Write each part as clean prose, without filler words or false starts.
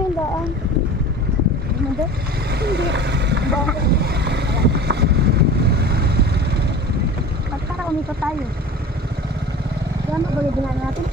mo yung daan. Hindi. Hindi. Daan. At para umikot tayo. Kaya mabagay din natin.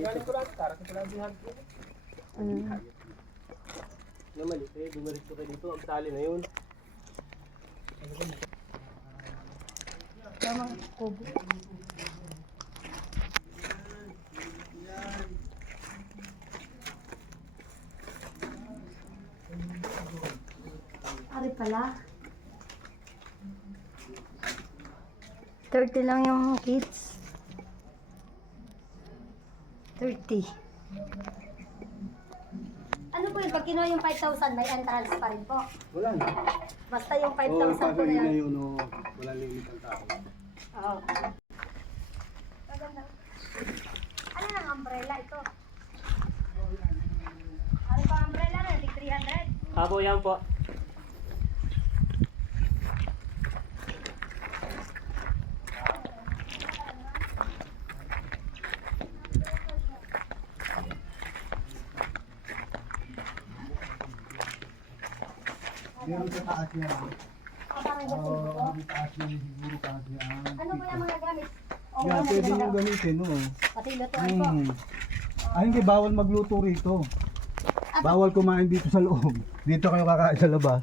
Galing ko lang, tarang ko lang din hagpo. Naman ito, dumalit ko kayo dito, ang tali na yun. Tamang kubo. Ari pala. 30 lang yung kids. 30. Ano po yun? Pag kinuha yung 5,000, may entrance pa rin po. Wala na. Basta yung 5,000 po na yan. Yun, wala limit ang tao. Oo. Maganda. Ano ng umbrella ito? Ano pa umbrella na? 300? Apo, yan po. Meron sa taas niya. Parang gasin po. Sa taas niya siguro taas niya. Ano po yung mga gamit? O, Yan, pwede nyo gamitin, no? pati lutuan po. Ay, hindi, bawal magluto rito. Bawal kumain dito sa loob. Dito kayo kakain sa labas.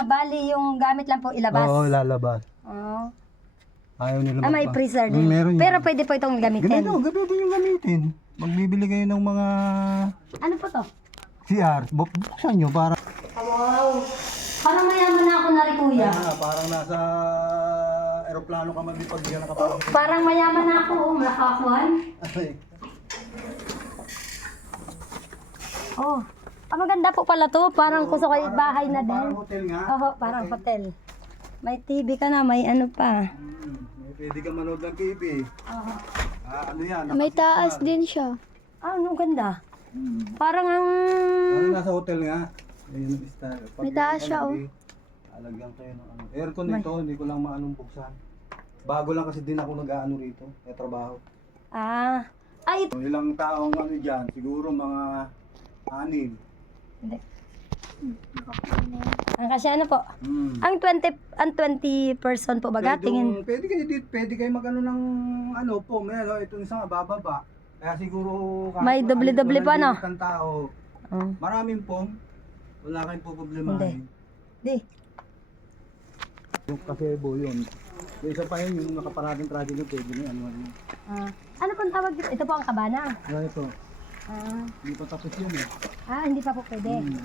Bali yung gamit lang po ilabas. Oo, lalabas. Oo. Ayaw nila May magpa- freezer din. Meron yun. Pero pwede po itong gamitin. Ganito, gamitin yung gamitin. Magbibili kayo ng mga Ano po to? CR. Buksan nyo para... Wow! Parang mayaman na ako na rin, kuya. parang nasa aeroplano ka maglipag diyan nakapasok. Parang mayaman na ako, nakakuan. Oh. Maganda po pala to. Parang gusto ko bahay na din. Parang hotel nga. Oo, parang hotel. May TV ka na, may ano pa. May pwede ka manood ng TV. Oo. Ano yan? May taas din siya. Ano ganda. Parang ang... Parang nasa hotel nga. Ayun ang style. May taas siya, oh. Alagyan kayo ng ano. Aircon nito, hindi ko lang maanong buksan. Bago lang kasi din ako nag-aano rito. May trabaho. Ay, So, ilang taong ano dyan, siguro mga 6. hindi. Ang kasi ano po? Hmm. Ang 20 person po baga, tingin. Pwede kayo dito, pwede kayo mag-ano ng ano po, may ano, itong isang bababa. Kaya siguro kahit May doble-doble pa, no? Ang tao, Oh. maraming pong, wala kayong po problemahin. Di. Yung kasebo yun. Yung isa pa yun, yung nakaparading traffic yun, pwede na ano. Ano pong tawag dito? Ito po ang kabana. Kaya ito, Ah, hindi pa tapos yun eh. hindi pa po pwede. Hmm.